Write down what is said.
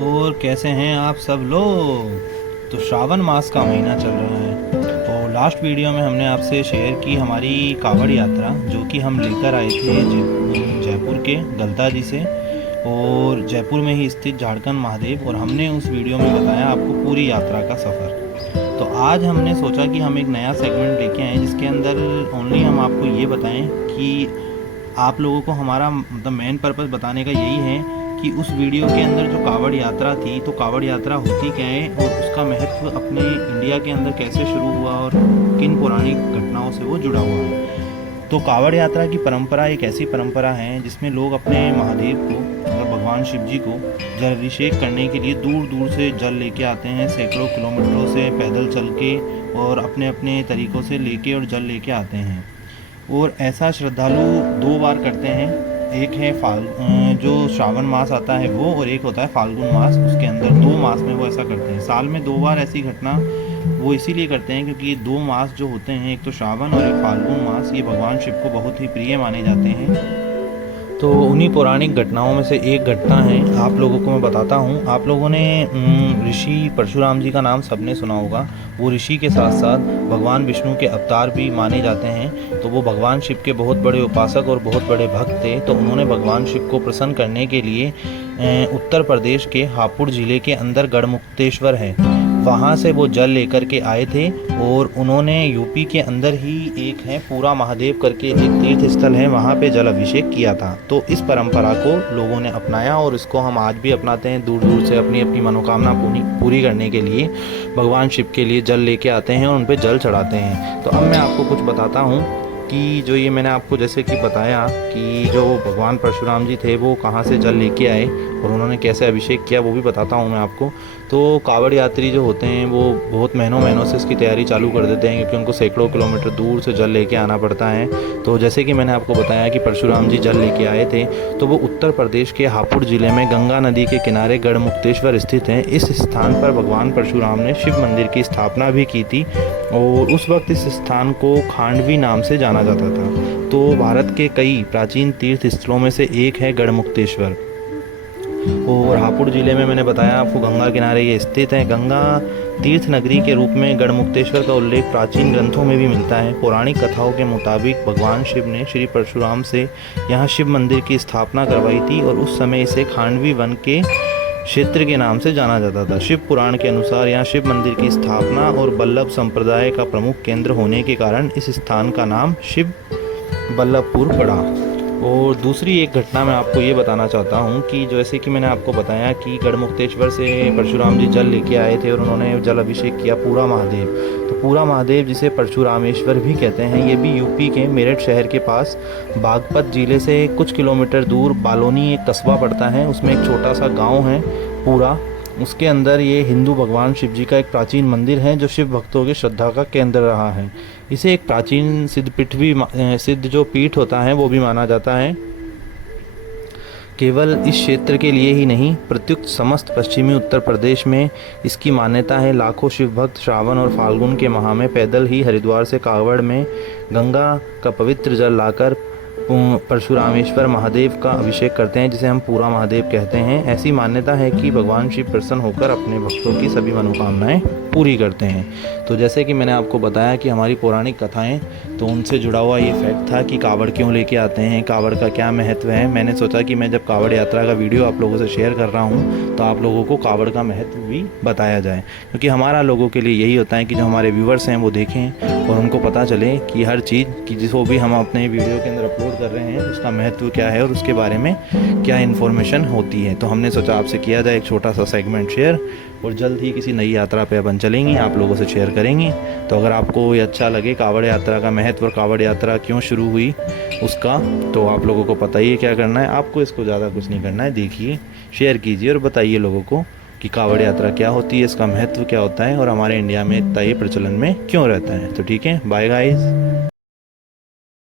और कैसे हैं आप सब लोग। तो श्रावण मास का महीना चल रहा है और लास्ट वीडियो में हमने आपसे शेयर की हमारी कावड़ यात्रा जो कि हम लेकर आए थे जयपुर के गलता जी से और जयपुर में ही स्थित झारखंड महादेव। और हमने उस वीडियो में बताया आपको पूरी यात्रा का सफ़र। तो आज हमने सोचा कि हम एक नया सेगमेंट लेके आए जिसके अंदर ओनली हम आपको ये बताएं कि आप लोगों को हमारा मतलब मेन पर्पस बताने का यही है कि उस वीडियो के अंदर जो कावड़ यात्रा थी तो कावड़ यात्रा होती क्या है और उसका महत्व अपने इंडिया के अंदर कैसे शुरू हुआ और किन पौराणिक घटनाओं से वो जुड़ा हुआ है। तो कावड़ यात्रा की परंपरा एक ऐसी परंपरा है जिसमें लोग अपने महादेव को मतलब भगवान शिव जी को जल अभिषेक करने के लिए दूर दूर से जल लेके आते हैं, सैकड़ों किलोमीटरों से पैदल चल के और अपने अपने तरीक़ों से लेके और जल लेके आते हैं। और ऐसा श्रद्धालु दो बार करते हैं, एक है जो श्रावण मास आता है वो, और एक होता है फाल्गुन मास। उसके अंदर 2 मास में वो ऐसा करते हैं। साल में 2 बार ऐसी घटना वो इसीलिए करते हैं क्योंकि ये 2 मास जो होते हैं, एक तो श्रावण और एक फाल्गुन मास, ये भगवान शिव को बहुत ही प्रिय माने जाते हैं। तो उन्हीं पौराणिक घटनाओं में से एक घटना है आप लोगों को मैं बताता हूँ। आप लोगों ने ऋषि परशुराम जी का नाम सबने सुना होगा। वो ऋषि के साथ साथ भगवान विष्णु के अवतार भी माने जाते हैं। तो वो भगवान शिव के बहुत बड़े उपासक और बहुत बड़े भक्त थे। तो उन्होंने भगवान शिव को प्रसन्न करने के लिए उत्तर प्रदेश के हापुड़ ज़िले के अंदर गढ़मुक्तेश्वर है, वहाँ से वो जल लेकर के आए थे। और उन्होंने यूपी के अंदर ही एक है पूरा महादेव करके एक तीर्थ स्थल है, वहाँ पे जल अभिषेक किया था। तो इस परंपरा को लोगों ने अपनाया और इसको हम आज भी अपनाते हैं। दूर दूर से अपनी अपनी मनोकामना पूरी करने के लिए भगवान शिव के लिए जल लेके आते हैं और उन पर जल चढ़ाते हैं। तो अब मैं आपको कुछ बताता हूँ कि जो ये मैंने आपको जैसे कि बताया कि जो भगवान परशुराम जी थे वो कहाँ से जल लेके आए और उन्होंने कैसे अभिषेक किया वो भी बताता हूँ मैं आपको। तो कावड़ यात्री जो होते हैं वो बहुत महीनों से इसकी तैयारी चालू कर देते हैं क्योंकि उनको सैकड़ों किलोमीटर दूर से जल लेके आना पड़ता है। तो जैसे कि मैंने आपको बताया कि परशुराम जी जल लेके आए थे, तो वो उत्तर प्रदेश के हापुड़ ज़िले में गंगा नदी के किनारे गढ़मुक्तेश्वर स्थित हैं। इस स्थान पर भगवान परशुराम ने शिव मंदिर की स्थापना भी की थी और उस वक्त इस स्थान को खांडवी नाम से जाना जाता था। तो भारत के कई प्राचीन तीर्थ स्थलों में से एक है गढ़मुक्तेश्वर। और हापुड़ ज़िले में मैंने बताया आपको गंगा किनारे ये स्थित है। गंगा तीर्थ नगरी के रूप में गढ़मुक्तेश्वर का उल्लेख प्राचीन ग्रंथों में भी मिलता है। पौराणिक कथाओं के मुताबिक भगवान शिव ने श्री परशुराम से यहाँ शिव मंदिर की स्थापना करवाई थी और उस समय इसे खांडवी वन के क्षेत्र के नाम से जाना जाता था। शिव पुराण के अनुसार यहाँ शिव मंदिर की स्थापना और बल्लभ संप्रदाय का प्रमुख केंद्र होने के कारण इस स्थान का नाम शिव बल्लभपुर पड़ा। और दूसरी एक घटना मैं आपको ये बताना चाहता हूँ कि जैसे कि मैंने आपको बताया कि गढ़मुक्तेश्वर से परशुराम जी जल लेके आए थे और उन्होंने जल अभिषेक किया पूरा महादेव। तो पूरा महादेव जिसे परशुरामेश्वर भी कहते हैं, ये भी यूपी के मेरठ शहर के पास बागपत ज़िले से कुछ किलोमीटर दूर बालोनी एक कस्बा पड़ता है। उसमें एक छोटा सा गाँव है पूरा, उसके अंदर ये हिंदू भगवान शिव जी का एक प्राचीन मंदिर है जो शिव भक्तों की श्रद्धा का केंद्र रहा है। इसे एक प्राचीन सिद्ध जो पीठ होता है वो भी माना जाता है। केवल इस क्षेत्र के लिए ही नहीं, प्रत्युत समस्त पश्चिमी उत्तर प्रदेश में इसकी मान्यता है। लाखों शिव भक्त श्रावण और फाल्गुन के माह में पैदल ही हरिद्वार से कांवड़ में गंगा का पवित्र जल लाकर परशुरामेश्वर महादेव का अभिषेक करते हैं, जिसे हम पूरा महादेव कहते हैं। ऐसी मान्यता है कि भगवान शिव प्रसन्न होकर अपने भक्तों की सभी मनोकामनाएं पूरी करते हैं। तो जैसे कि मैंने आपको बताया कि हमारी पौराणिक कथाएं, तो उनसे जुड़ा हुआ ये फैक्ट था कि कावड़ क्यों लेके आते हैं, कावड़ का क्या महत्व है। मैंने सोचा कि मैं जब कावड़ यात्रा का वीडियो आप लोगों से शेयर कर रहा हूँ तो आप लोगों को कावड़ का महत्व भी बताया जाए, क्योंकि हमारा लोगों के लिए यही होता है कि जो हमारे व्यूवर्स हैं वो देखें और उनको पता चले कि हर चीज़ कि जिसको भी हम अपने वीडियो के अंदर अपलोड कर रहे हैं उसका महत्व क्या है और उसके बारे में क्या इन्फॉर्मेशन होती है। तो हमने सोचा आपसे किया जाए एक छोटा सा सेगमेंट शेयर, और जल्द ही किसी नई यात्रा पे अपन चलेंगे, आप लोगों से शेयर करेंगे। तो अगर आपको ये अच्छा लगे कावड़ यात्रा का महत्व और कावड़ यात्रा क्यों शुरू हुई उसका, तो आप लोगों को पता ही है क्या करना है। आपको इसको ज़्यादा कुछ नहीं करना है, देखिए, शेयर कीजिए और बताइए लोगों को कि कावड़ यात्रा क्या होती है, इसका महत्व क्या होता है और हमारे इंडिया में इतना ये प्रचलन में क्यों रहता है। तो ठीक है, बाय गाइस।